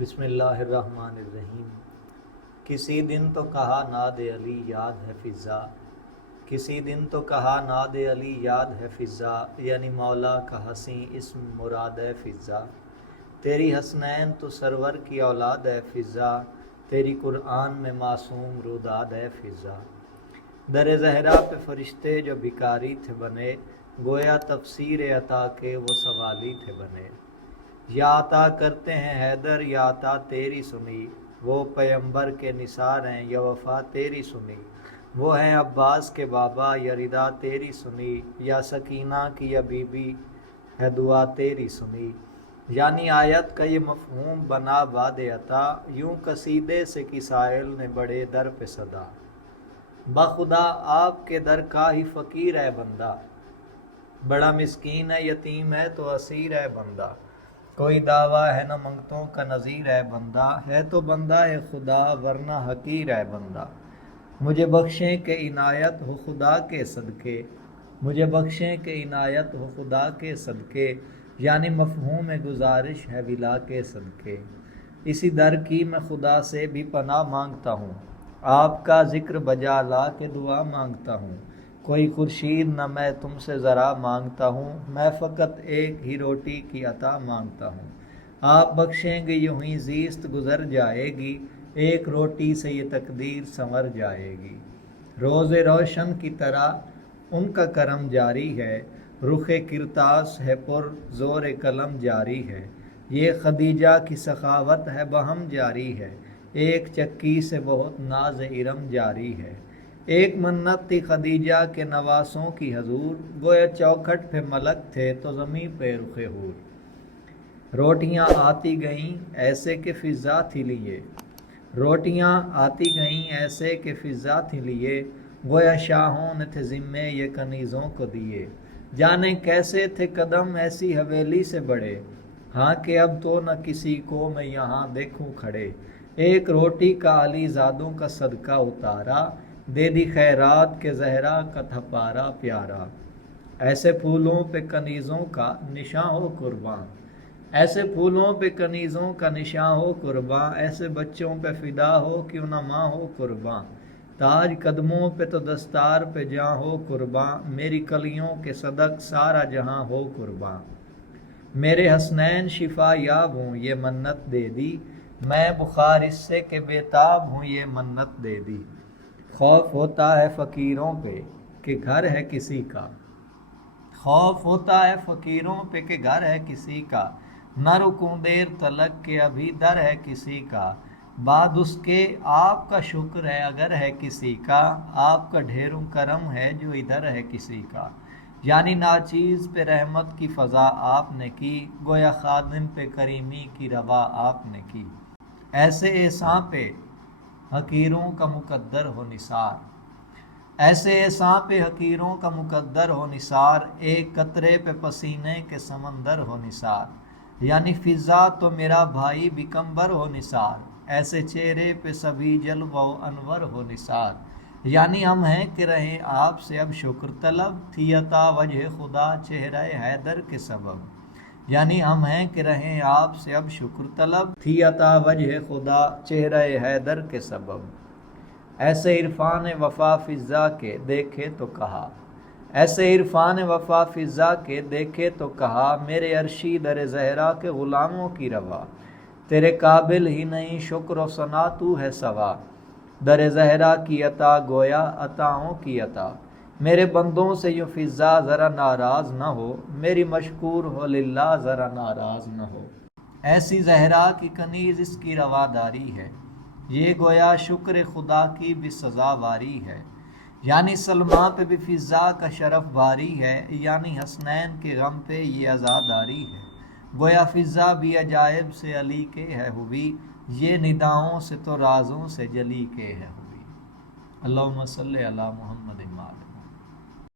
بسم اللہ الرحمن الرحیم۔ کسی دن تو کہا ناد علی یاد ہے فضا، کسی دن تو کہا ناد علی یاد ہے فضا، یعنی مولا کا حسین اسم مراد ہے فضا۔ تیری حسنین تو سرور کی اولاد ہے فضا، تیری قرآن میں معصوم روداد ہے فضا۔ در زہرا پہ فرشتے جو بھکاری تھے بنے، گویا تفسیر عطا کے وہ سوالی تھے بنے۔ یا عطا کرتے ہیں حیدر یا عطا تیری سنی، وہ پیمبر کے نثار ہیں یا وفا تیری سنی۔ وہ ہیں عباس کے بابا یا ردا تیری سنی، یا سکینہ کی یا بی بی ہے دعا تیری سنی۔ یعنی آیت کا یہ مفہوم بنا بعد عطا، یوں قصیدے سے قصائل نے بڑے در پہ صدا۔ بخدا آپ کے در کا ہی فقیر ہے بندہ، بڑا مسکین ہے یتیم ہے تو اسیر ہے بندہ۔ کوئی دعویٰ ہے نہ منگتوں کا نظیر ہے بندہ، ہے تو بندہ ہے خدا ورنہ حقیر ہے بندہ۔ مجھے بخشیں کہ عنایت ہو خدا کے صدقے، مجھے بخشیں کہ عنایت ہو خدا کے صدقے، یعنی مفہوم گزارش ہے ولا کے صدقے۔ اسی در کی میں خدا سے بھی پناہ مانگتا ہوں، آپ کا ذکر بجا لا کے دعا مانگتا ہوں۔ کوئی خورشید نہ میں تم سے ذرا مانگتا ہوں، میں فقط ایک ہی روٹی کی عطا مانگتا ہوں۔ آپ بخشیں گے یوں ہی زیست گزر جائے گی، ایک روٹی سے یہ تقدیر سنور جائے گی۔ روز روشن کی طرح ان کا کرم جاری ہے، رخ کرتاس ہے پر زور قلم جاری ہے۔ یہ خدیجہ کی سخاوت ہے بہم جاری ہے، ایک چکی سے بہت ناز ارم جاری ہے۔ ایک منت تھی خدیجہ کے نواسوں کی حضور، گویا چوکھٹ پہ ملک تھے تو زمین پہ رخ حور۔ روٹیاں آتی گئیں ایسے کہ فضا تھی لیے، روٹیاں آتی گئیں ایسے کہ فضا تھی لیے، گویا شاہوں نے تھے ذمے یہ کنیزوں کو دیے۔ جانے کیسے تھے قدم ایسی حویلی سے بڑے، ہاں کہ اب تو نہ کسی کو میں یہاں دیکھوں کھڑے۔ ایک روٹی کا علی زادوں کا صدقہ اتارا، دے دی خیرات کے زہرا کا تھا پارا پیارا۔ ایسے پھولوں پہ کنیزوں کا نشاں ہو قرباں، ایسے پھولوں پہ کنیزوں کا نشاں ہو قرباں، ایسے بچوں پہ فدا ہو کیوں نہ ماں ہو قرباں۔ تاج قدموں پہ تو دستار پہ جاں ہو قرباں، میری کلیوں کے صدق سارا جہاں ہو قرباں۔ میرے حسنین شفا یاب ہوں یہ منت دے دی، میں بخار اس سے کہ بےتاب ہوں یہ منت دے دی۔ خوف ہوتا ہے فقیروں پہ کہ گھر ہے کسی کا، خوف ہوتا ہے فقیروں پہ کہ گھر ہے کسی کا، نہ رکوں دیر تلک کہ ابھی در ہے کسی کا۔ بعد اس کے آپ کا شکر ہے اگر ہے کسی کا، آپ کا ڈھیروں کرم ہے جو ادھر ہے کسی کا۔ یعنی ناچیز پہ رحمت کی فضا آپ نے کی، گویا خادم پہ کریمی کی روا آپ نے کی۔ ایسے احسان پہ حقیروں کا مقدر ہو نثار، ایسے احسان پہ حقیروں کا مقدر ہو نثار، ایک قطرے پہ پسینے کے سمندر ہو نثار۔ یعنی فضا تو میرا بھائی بکمبر ہو نثار، ایسے چہرے پہ سبھی جلوہ و انور ہو نثار۔ یعنی ہم ہیں کہ رہیں آپ سے اب شکر طلب، تھی عطا وجہ خدا چہرہ حیدر کے سبب۔ یعنی ہم ہیں کہ رہیں آپ سے اب شکر طلب، تھی عطا وجہ خدا چہرہ حیدر کے سبب۔ ایسے عرفان وفا فضا کے دیکھے تو کہا، ایسے عرفان وفا فضا کے دیکھے تو کہا، میرے عرشی در زہرا کے غلاموں کی روا، تیرے قابل ہی نہیں شکر و ثنا تو ہے سوا۔ در زہرا کی عطا گویا عطاؤں کی عطا، میرے بندوں سے یوں فضا ذرا ناراض نہ ہو، میری مشکور ہو للہ ذرا ناراض نہ ہو۔ ایسی زہرا کی کنیز اس کی رواداری ہے، یہ گویا شکر خدا کی بھی سزاواری ہے۔ یعنی سلمیٰ پہ بھی فضا کا شرف باری ہے، یعنی حسنین کے غم پہ یہ عزاداری ہے۔ گویا فضا بھی عجائب سے علی کے ہے ہوئی، یہ نداؤں سے تو رازوں سے جلی کے ہے ہوئی۔ اللہم صلی علی محمد مال